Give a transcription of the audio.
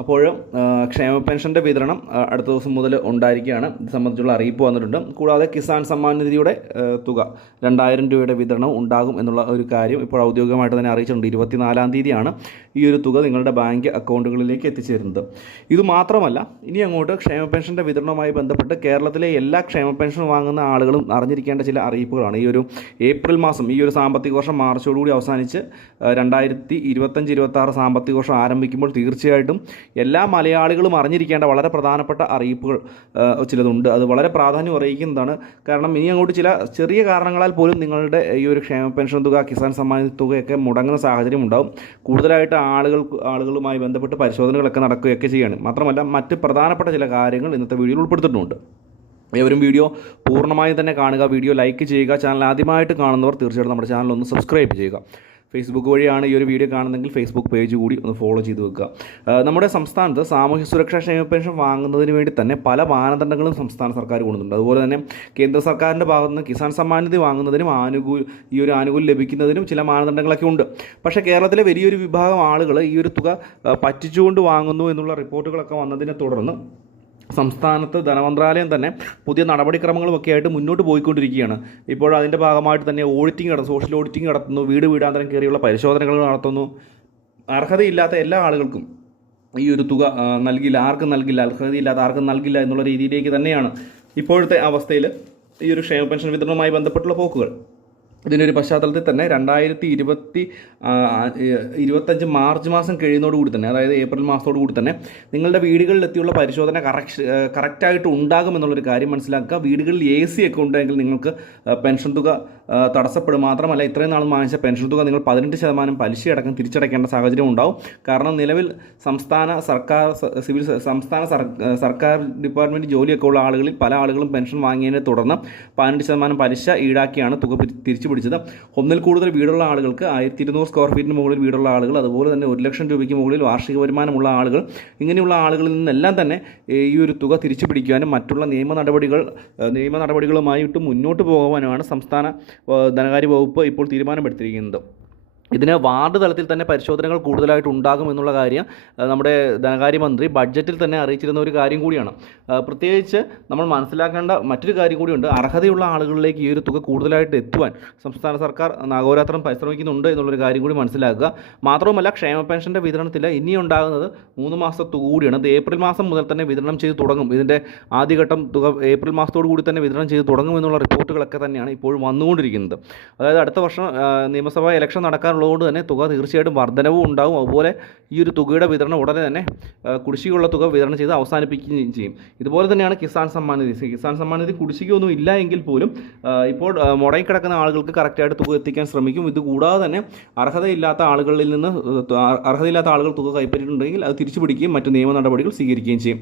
അപ്പോൾ ക്ഷേമ പെൻഷന്റെ വിതരണം അടുത്ത ദിവസം മുതൽ ഉണ്ടായിരിക്കുകയാണ്. ഇത് സംബന്ധിച്ചുള്ള അറിയിപ്പ് വന്നിട്ടുണ്ട്. കൂടാതെ കിസാൻ സമ്മാൻ നിധിയുടെ തുക രണ്ടായിരം രൂപയുടെ വിതരണം ഉണ്ടാകും എന്നുള്ള ഒരു കാര്യം ഇപ്പോൾ ഔദ്യോഗികമായിട്ട് തന്നെ അറിയിച്ചിട്ടുണ്ട്. ഇരുപത്തിനാലാം തീയതിയാണ് ഈ ഒരു തുക നിങ്ങളുടെ ബാങ്ക് അക്കൗണ്ടുകളിലേക്ക് എത്തിച്ചേരുന്നത്. ഇത് മാത്രമല്ല ഇനി അങ്ങോട്ട് ക്ഷേമ പെൻഷന്റെ വിതരണവുമായി ബന്ധപ്പെട്ട് കേരളത്തിലെ എല്ലാ ക്ഷേമ പെൻഷൻ വാങ്ങുന്ന ആളുകളും അറിഞ്ഞിരിക്കേണ്ട ചില അറിയിപ്പുകളാണ്. ഈ ഒരു ഏപ്രിൽ മാസം ഈ ഒരു സാമ്പത്തിക വർഷം മാർച്ചോടുകൂടി അവസാനിച്ച് രണ്ടായിരത്തി ഇരുപത്തഞ്ച് ഇരുപത്താറ് സാമ്പത്തിക വർഷം ആരംഭിക്കുമ്പോൾ തീർച്ചയായിട്ടും എല്ലാ മലയാളികളും അറിഞ്ഞിരിക്കേണ്ട വളരെ പ്രധാനപ്പെട്ട അറിയിപ്പുകൾ ചിലതുണ്ട്. അത് വളരെ പ്രാധാന്യം അറിയിക്കുന്നതാണ് കാരണം ഇനി അങ്ങോട്ട് ചില ചെറിയ കാരണങ്ങളാൽ പോലും നിങ്ങളുടെ ഈ ഒരു ക്ഷേമ പെൻഷൻ തുക കിസാൻ സമ്മാൻ തുകയൊക്കെ മുടങ്ങുന്ന സാഹചര്യം ഉണ്ടാവും. കൂടുതലായിട്ട് ആളുകൾ ആളുകളുമായി ബന്ധപ്പെട്ട് പരിശോധനകളൊക്കെ നടക്കുകയൊക്കെ ചെയ്യാണ്. മാത്രമല്ല മറ്റ് പ്രധാനപ്പെട്ട ചില കാര്യങ്ങൾ ഇന്നത്തെ വീഡിയോയിൽ ഉൾപ്പെടുത്തിയിട്ടുണ്ട്. ഏവരും വീഡിയോ പൂർണമായും തന്നെ കാണുക. വീഡിയോ ലൈക്ക് ചെയ്യുക. ചാനൽ ആദ്യമായിട്ട് കാണുന്നവർ തീർച്ചയായിട്ടും നമ്മുടെ ചാനൽ ഒന്ന് സബ്സ്ക്രൈബ് ചെയ്യുക. ഫേസ്ബുക്ക് വഴിയാണ് ഈ ഒരു വീഡിയോ കാണുന്നതെങ്കിൽ ഫേസ്ബുക്ക് പേജ് കൂടി ഒന്ന് ഫോളോ ചെയ്ത് വെക്കുക. നമ്മുടെ സംസ്ഥാനത്ത് സാമൂഹ്യ സുരക്ഷാ ക്ഷേമ പെൻഷൻ വാങ്ങുന്നതിന് വേണ്ടി തന്നെ പല മാനദണ്ഡങ്ങളും സംസ്ഥാന സർക്കാർ കൊണ്ടുവന്നിട്ടുണ്ട്. അതുപോലെ തന്നെ കേന്ദ്ര സർക്കാരിന്റെ ഭാഗത്ത് നിന്ന് കിസാൻ സമ്മാൻ നിധി വാങ്ങുന്നതിനും ആനുകൂല ഈ ഒരു ആനുകൂല്യം ലഭിക്കുന്നതിനും ചില മാനദണ്ഡങ്ങളൊക്കെ ഉണ്ട്. പക്ഷേ കേരളത്തിലെ വലിയൊരു വിഭാഗം ആളുകൾ ഈ ഒരു തുക പറ്റിച്ചുകൊണ്ട് വാങ്ങുന്നു എന്നുള്ള റിപ്പോർട്ടുകളൊക്കെ വന്നതിനെ തുടർന്ന് സംസ്ഥാനത്ത് ധനമന്ത്രാലയം തന്നെ പുതിയ നടപടിക്രമങ്ങളുമൊക്കെ ആയിട്ട് മുന്നോട്ട് പോയിക്കൊണ്ടിരിക്കുകയാണ്. ഇപ്പോൾ അതിന്റെ ഭാഗമായിട്ട് തന്നെ ഓഡിറ്റിംഗ് നടത്തുന്നു സോഷ്യൽ ഓഡിറ്റിംഗ് നടത്തുന്നു വീട് വീടാന്തരം കയറിയുള്ള പരിശോധനകൾ നടത്തുന്നു. അർഹതയില്ലാത്ത എല്ലാ ആളുകൾക്കും ഈ ഒരു തുക നൽകില്ല ആർക്കും നൽകില്ല അർഹതയില്ലാത്ത ആർക്കും നൽകില്ല എന്നുള്ള രീതിയിലേക്ക് തന്നെയാണ് ഇപ്പോഴത്തെ അവസ്ഥയിൽ ഈ ഒരു ക്ഷേമ പെൻഷൻ വിതരണവുമായി ബന്ധപ്പെട്ടുള്ള പോക്കുകൾ. ഇതിന്റെ ഒരു പശ്ചാത്തലത്തിൽ തന്നെ രണ്ടായിരത്തി ഇരുപത്തി ഇരുപത്തഞ്ച് മാർച്ച് മാസം കഴിയുന്നതോടുകൂടി തന്നെ അതായത് ഏപ്രിൽ മാസത്തോടു കൂടി തന്നെ നിങ്ങളുടെ വീടുകളിലെത്തിയുള്ള പരിശോധന കറക്റ്റ് കറക്റ്റായിട്ട് ഉണ്ടാകുമെന്നുള്ളൊരു കാര്യം മനസ്സിലാക്കുക. വീടുകളിൽ എ സി ഒക്കെ ഉണ്ടെങ്കിൽ നിങ്ങൾക്ക് പെൻഷൻ തുക തടസ്സപ്പെടും. മാത്രമല്ല ഇത്രയും നാൾ വാങ്ങിച്ച പെൻഷൻ തുക നിങ്ങൾ പതിനെട്ട് ശതമാനം പലിശയടക്കം തിരിച്ചടയ്ക്കേണ്ട സാഹചര്യം ഉണ്ടാവും. കാരണം നിലവിൽ സംസ്ഥാന സർക്കാർ സിവിൽ സംസ്ഥാന സർക്കാർ ഡിപ്പാർട്ട്മെന്റ് ജോലിയൊക്കെ ഉള്ള ആളുകളിൽ പല ആളുകളും പെൻഷൻ വാങ്ങിയതിനെ തുടർന്ന് പതിനെട്ട് ശതമാനം പലിശ ഈടാക്കിയാണ് തുക തിരിച്ചു പിടിച്ചത്. ഒന്നിൽ കൂടുതൽ വീടുള്ള ആളുകൾക്ക് ആയിരത്തി ഇരുന്നൂറ് സ്ക്വയർ ഫീറ്റിന് മുകളിൽ വീടുള്ള ആളുകൾ അതുപോലെ തന്നെ ഒരു ലക്ഷം രൂപയ്ക്ക് മുകളിൽ വാർഷിക വരുമാനമുള്ള ആളുകൾ ഇങ്ങനെയുള്ള ആളുകളിൽ നിന്നെല്ലാം തന്നെ ഈ ഒരു തുക തിരിച്ചു പിടിക്കുവാനും മറ്റുള്ള നിയമ നടപടികൾ നിയമ നടപടികളുമായിട്ട് മുന്നോട്ട് പോകുവാനുമാണ് സംസ്ഥാന ധനകാര്യ വകുപ്പ് ഇപ്പോൾ തീരുമാനമെടുത്തിരിക്കുന്നത്. ഇതിന് വാർഡ് തലത്തിൽ തന്നെ പരിശോധനകൾ കൂടുതലായിട്ട് ഉണ്ടാകും എന്നുള്ള കാര്യം നമ്മുടെ ധനകാര്യമന്ത്രി ബഡ്ജറ്റിൽ തന്നെ അറിയിച്ചിരുന്ന ഒരു കാര്യം കൂടിയാണ്. പ്രത്യേകിച്ച് നമ്മൾ മനസ്സിലാക്കേണ്ട മറ്റൊരു കാര്യം കൂടിയുണ്ട്. അർഹതയുള്ള ആളുകളിലേക്ക് ഈ ഒരു തുക കൂടുതലായിട്ട് എത്തുവാൻ സംസ്ഥാന സർക്കാർ നാഗോരാത്രം പരിശ്രമിക്കുന്നുണ്ട് എന്നുള്ളൊരു കാര്യം കൂടി മനസ്സിലാക്കുക. മാത്രവുമല്ല ക്ഷേമ പെൻഷന്റെ വിതരണത്തിൽ ഇനി ഉണ്ടാകുന്നത് മൂന്ന് മാസത്തെ തുക കൂടിയാണ്. അത് ഏപ്രിൽ മാസം മുതൽ തന്നെ വിതരണം ചെയ്ത് തുടങ്ങും. ഇതിന്റെ ആദ്യഘട്ടം തുക ഏപ്രിൽ മാസത്തോടു കൂടി തന്നെ വിതരണം ചെയ്ത് തുടങ്ങും എന്നുള്ള റിപ്പോർട്ടുകളൊക്കെ തന്നെയാണ് ഇപ്പോൾ വന്നുകൊണ്ടിരിക്കുന്നത്. അതായത് അടുത്ത വർഷം നിയമസഭാ ഇലക്ഷൻ നടക്കാനുള്ളതുകൊണ്ട് തന്നെ തുക തീർച്ചയായിട്ടും വർധനവും ഉണ്ടാകും അതുപോലെ ഈ ഒരു തുകയുടെ വിതരണം ഉടനെ തന്നെ കുടിശ്ശികയുള്ള തുക വിതരണം ചെയ്ത് അവസാനിപ്പിക്കുകയും ചെയ്യും. ഇതുപോലെ തന്നെയാണ് കിസാൻ സമ്മാൻ നിധി. കിസാൻ സമ്മാൻ നിധി കുടിശ്ശികയൊന്നും ഇല്ല എങ്കിൽ പോലും ഇപ്പോൾ മുടങ്ങിക്കിടക്കുന്ന ആളുകൾക്ക് കറക്റ്റായിട്ട് തുക എത്തിക്കാൻ ശ്രമിക്കും. ഇത് കൂടാതെ തന്നെ അർഹതയില്ലാത്ത ആളുകളിൽ നിന്ന് അർഹതയില്ലാത്ത ആളുകൾ തുക കൈപ്പറ്റിയിട്ടുണ്ടെങ്കിൽ അത് തിരിച്ചു പിടിക്കുകയും മറ്റു നിയമ നടപടികൾ സ്വീകരിക്കുകയും ചെയ്യും.